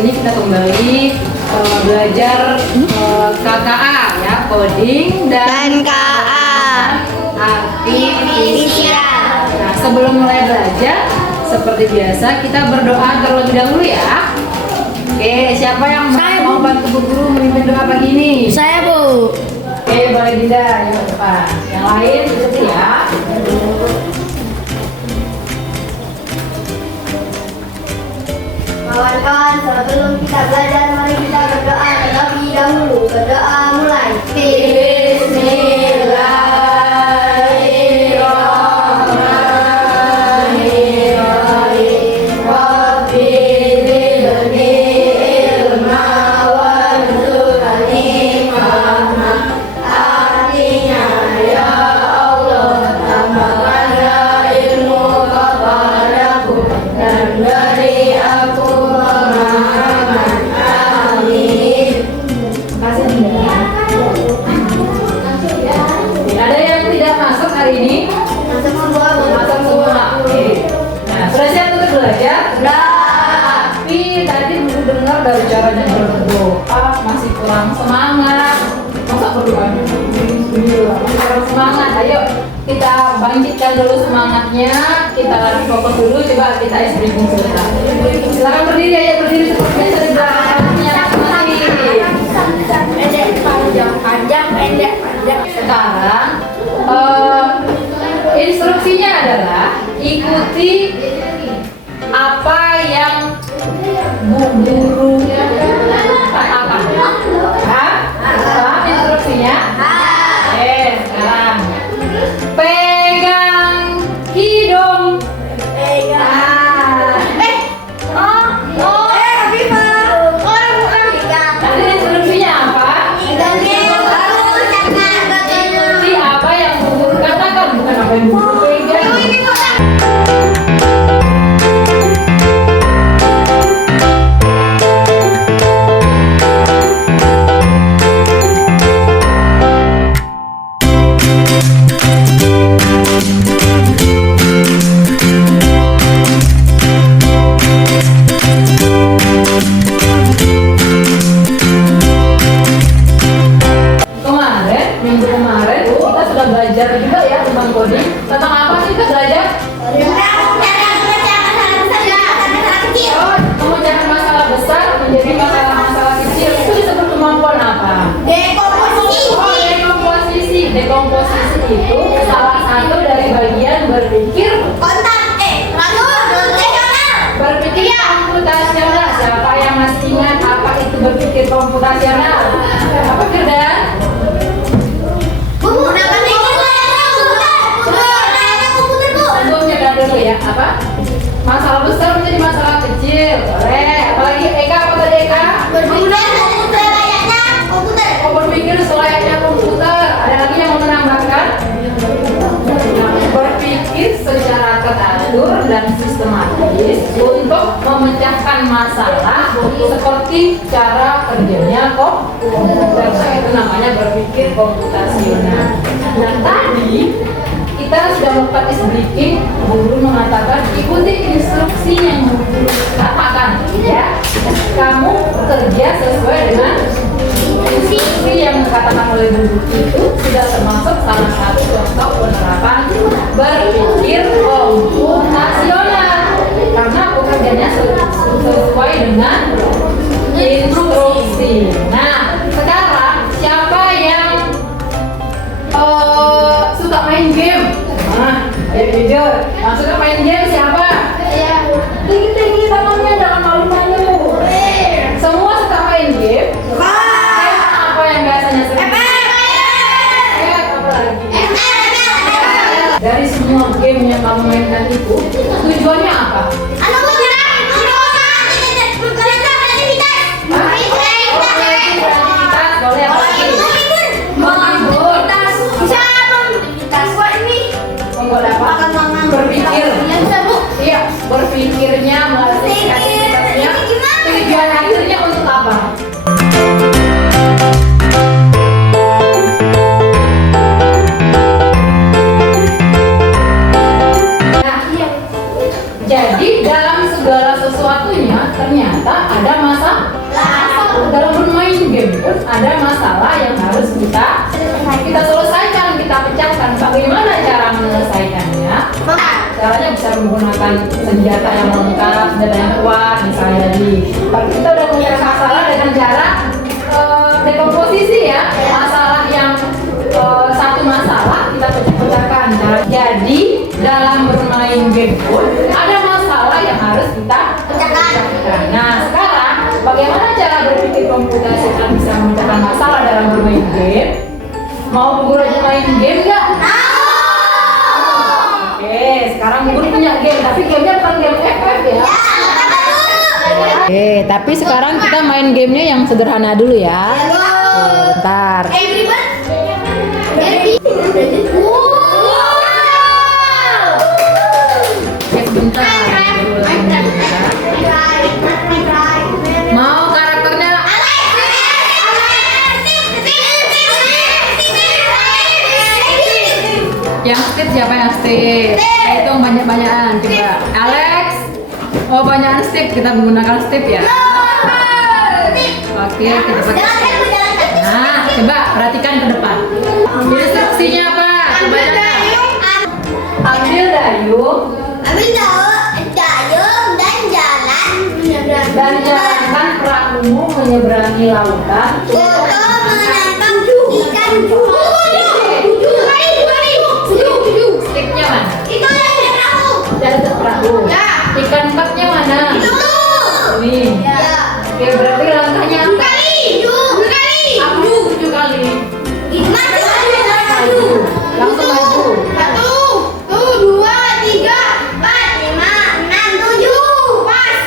ini kita kembali belajar KKA ya, coding dan KA artifisial. Nah, sebelum mulai belajar, seperti biasa kita berdoa terlebih dahulu ya. Oke, siapa yang mau bantu Bu Guru memimpin doa pagi ini? Saya, Bu. Oke, boleh Dinda yang depan. Yang lain ikuti ya. Kawan-kawan, sebelum kita belajar, mari kita berdoa terlebih dahulu. Berdoa mulai. Bismillahirrahmanirrahim. Rabbi zidni ilma warzuqni fahma. Artinya, ya Allah, tambahkanlah ilmu kepadaku dan beri aku pemahaman. Amin. Kasih Dinda. Ada yang tidak masuk hari ini? Masuk semua, Bu. Masuk semua. Oke. Nah, sudah siap untuk belajar? Tapi tadi belum dengar dari caranya berdoa, masih kurang semangat. Masa berdoa masih kurang semangat? Ayo kita bangkitkan dulu semangatnya. Kita fokus dulu. Coba kita breathing sebentar. Silakan berdiri, ayo berdiri seperti biasa di belakangnya. Pendek, panjang, pendek, panjang. Sekarang instruksinya adalah ikuti apa yang Bu Guru katakan. Paham instruksinya? Sekarang pegang hidung. Nanti instruksinya apa? Ikuti apa yang Bu Guru katakan, bukan apa yang Bu Guru pegang. Minggu kemarin kita sudah belajar juga ya tentang coding. Tentang apa sih kita belajar? Memecahkan masalah besar menjadi masalah kecil. Itu disebut kemampuan apa? Dekomposisi. Dekomposisi itu salah satu dari bagian berpikir komputasional. Siapa yang masih ingat apa itu berpikir komputasional? Apa Firdan? Sebelumnya dulu ya, apa? Masalah besar menjadi masalah kecil. Boleh. Apalagi Eka, apa tadi Eka? Oh, berpikir selayaknya komputer. Ada lagi yang mau menambahkan? Berpikir secara teratur dan sistematis untuk memecahkan masalah seperti cara kerjanya komputer. Nah, itu namanya berpikir komputasional. Nah, tadi kita sudah melakukan breaking. Guru mengatakan ikuti instruksi yang Guru katakan ya. Kamu kerja sesuai dengan instruksi yang dikatakan oleh Guru itu sudah termasuk salah satu contoh penerapan berpikir komputasional karena pekerjaannya sesuai dengan instruksi. Nah, sekarang siapa yang suka main game? Jujur, suka main game siapa? Tinggi-tinggi tangannya, jangan malu-malu. Semua suka main game? Apa yang biasanya sering? Apa lagi? Dari semua game yang kamu mainkan itu, tujuannya apa? Boleh apa lagi? Menghibur. Membuat apa? Berpikir. Iya, berpikirnya melatih aktivitasnya. Tujuan akhirnya untuk apa? Nah, jadi dalam yang harus kita selesaikan, kita pecahkan. Bagaimana cara menyelesaikannya? Caranya bisa menggunakan senjata yang lengkap, senjata yang kuat, misalnya tadi. Tapi kita udah punya masalah dengan cara dekomposisi ya, masalah yang satu masalah kita pecahkan. Jadi dalam bermain game pun ada masalah yang harus kita pecahkan. Nah sekarang bagaimana cara berpikir komputasional bisa memecahkan masalah dalam bermain game? Mau guru aja main game nggak? Oke, sekarang guru punya game, tapi gamenya bukan game FF ya. Oke, tapi sekarang kita main gamenya yang sederhana dulu ya. Oke, bentar. Mau karakternya? Yang Steve siapa yang Steve? Hitung banyak-banyakan coba. Alex. Oh banyakan Steve, kita menggunakan Steve ya. Oke, kita pakai Steve. Nah, coba perhatikan ke depan. Instruksinya apa? Coba catat. Ambil dayung dan jalankan perahumu menyeberangi lautan. Sticknya mana? Jalan perahu. Ikan empatnya mana? Ini. Oke, berarti langkahnya apa? 7 kali. Langsung maju. 1, 2, 3, 4, 5, 6, 7. Pas.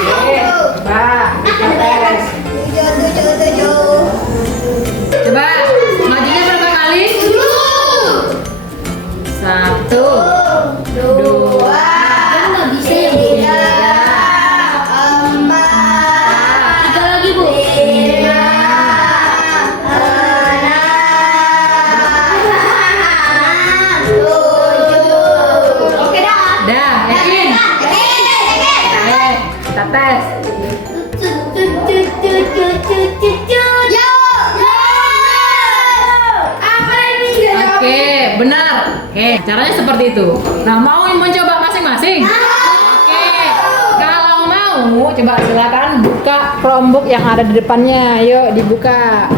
Oke, coba kita tes. 7. Coba majunya berapa kali? 1, 2, 3, 4, 3 lagi Bu. 5, 6, 7. Oke dah. Dah, yakin? Oke, kita tes. Oke, benar. Oke, caranya seperti itu. Nah, mau mencoba masing-masing? Oke, kalau mau, coba silakan buka Chromebook yang ada di depannya. Yuk, dibuka.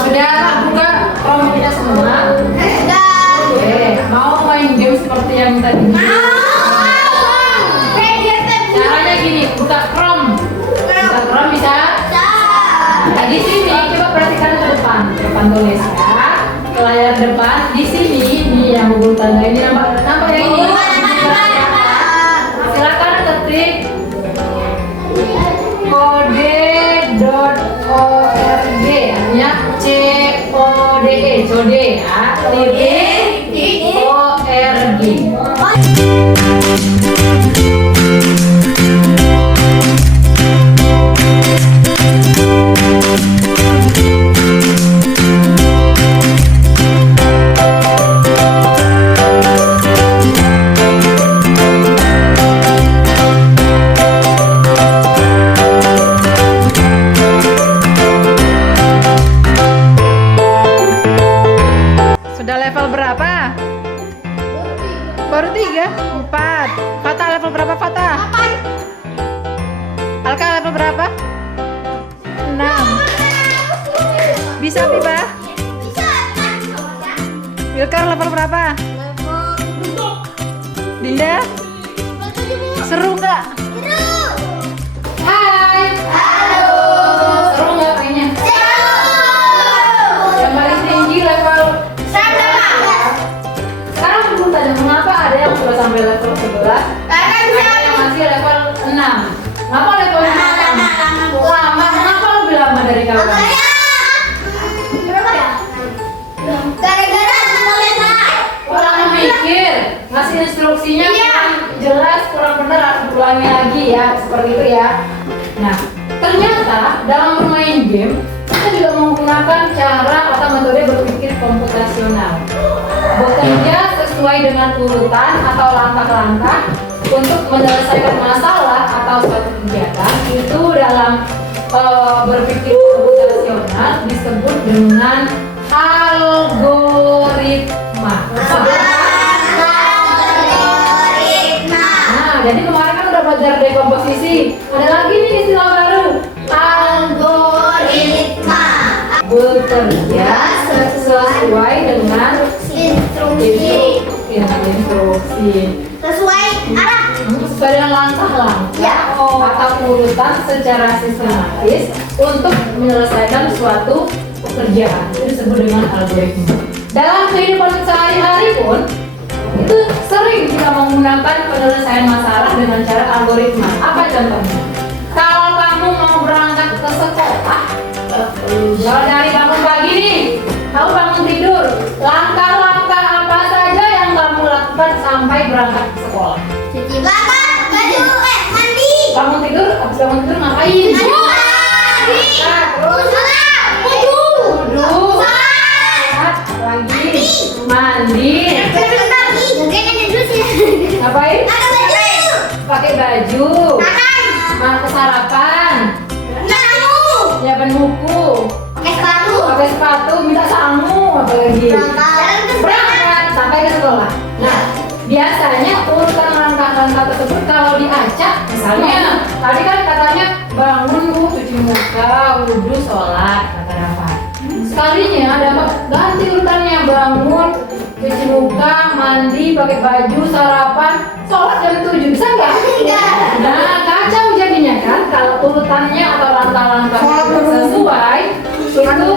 Sudah buka Chromebooknya semua? Oke, mau main game seperti yang tadi? Caranya gini, buka Chrome. Buka Chrome bisa? Nah, di sini coba perhatikan ke depan tulis ya. Ke layar depan, di sini ini yang Google tanda ini nampak yang ini. Silakan ketik kode.org, artinya CODE ya, titik ORG. Sudah level berapa? Baru 3, 4. Fata level berapa Fata? 8. Alka level berapa? 6. Bisa Biba? Wilkar level berapa? Dinda? Seru nggak? Hai. Seru nggak mainnya? Yang paling tinggi level. Sekarang aku tanya mengapa ada yang sudah sampai level 11, ada yang masih level 6. Kenapa level 6 lama? Kenapa lebih lama dari kamu? Kurang mikir, ngasih instruksinya kurang jelas, kurang benar, harus ulangi lagi ya, seperti itu ya. Nah, ternyata dalam bermain game kita juga menggunakan cara atau metode berpikir komputasional. Bekerja sesuai dengan urutan atau langkah-langkah untuk menyelesaikan masalah atau suatu kegiatan itu dalam berpikir komputasional disebut dengan algoritma. Nah, jadi kemarin kan udah belajar dekomposisi. Ada lagi nih istilah baru, algoritma. Bekerja sesuai dengan Instruksi. instruksi. Sesuai arah. Sesuai dengan langkah-langkah Ya. atau urutan secara sistematis untuk menyelesaikan suatu pekerjaan. Itu disebut dengan algoritma. Dalam kehidupan sehari-hari pun itu sering kita menggunakan penyelesaian masalah dengan cara algoritma. Apa contohnya? Kalau kamu mau berangkat ke sekolah, kalau dari bangun pagi nih, kamu bangun tidur, langkah-langkah apa saja yang kamu lakukan sampai berangkat ke sekolah? Cuci baju, mandi. Bangun tidur, habis bangun tidur ngapain? Mandi. Nah, terus duduk, lagi mandi, ngapain? Pakai baju, makan sarapan, nyiapin buku, pakai sepatu, minta sangu, apa lagi? Berangkat sampai ke sekolah. Nah, biasanya urutan langkah-langkah tersebut kalau diacak, misalnya tadi kan katanya bangun bu, cuci muka, wudhu, sholat, kata Rafa. Sekalinya ada ganti urutannya, bangun, cuci muka, mandi, pakai baju, sarapan, sholat jam 7, bisa nggak? Nah, kacau jadinya kan kalau urutannya atau langkah-langkahnya tidak sesuai, itu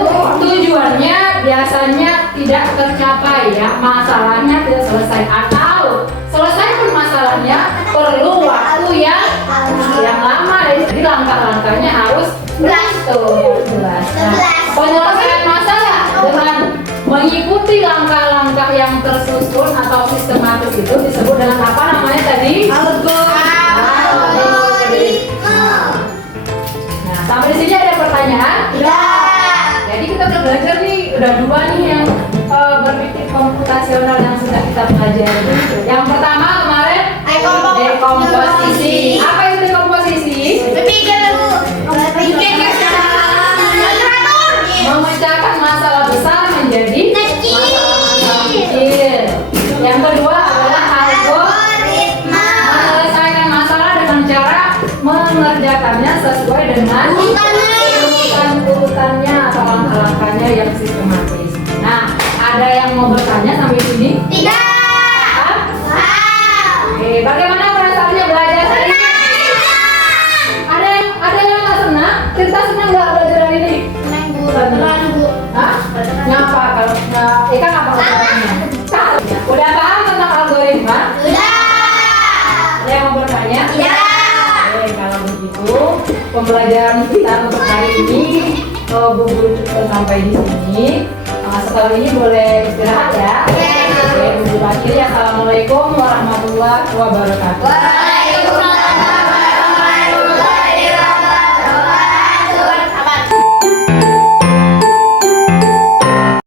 tujuannya biasanya tidak tercapai ya, masalahnya tidak selesai atau selesai pun masalahnya perlu waktu yang lama, jadi langkah-langkahnya harus jelas. Nah, penyelesaian masalah dengan mengikuti langkah-langkah yang tersusun atau sistematis itu disebut dengan apa namanya tadi? Algoritma. Nah, sampai di sini ada pertanyaan? Jadi kita udah belajar nih, udah dua nih yang berpikir komputasional yang sudah kita pelajari. Yang pertama kemarin dekomposisi. Apa itu dekomposisi? Memecahkan masalah besar menjadi masalah kecil. Yang kedua adalah algoritma, menyelesaikan masalah dengan cara mengerjakannya sesuai dengan urutannya atau langkah-langkahnya yang sistematis. Nah, ada yang mau bertanya sampai sini? Hah? Oke, bagaimana perasaannya belajar hari ini? Ada yang nggak senang? Kita senang nggak belajar hari ini? Hah? Ngapa? Kalau Ika ngapa belajarnya? Udah paham tentang algoritma? Ada yang mau bertanya? Oke, kalau begitu pembelajaran kita untuk hari ini Bu Guru cukup sampai di sini. Setelah ini boleh istirahat ya. Oke, Bu Guru akhiri. Assalamualaikum warahmatullahi wabarakatuh.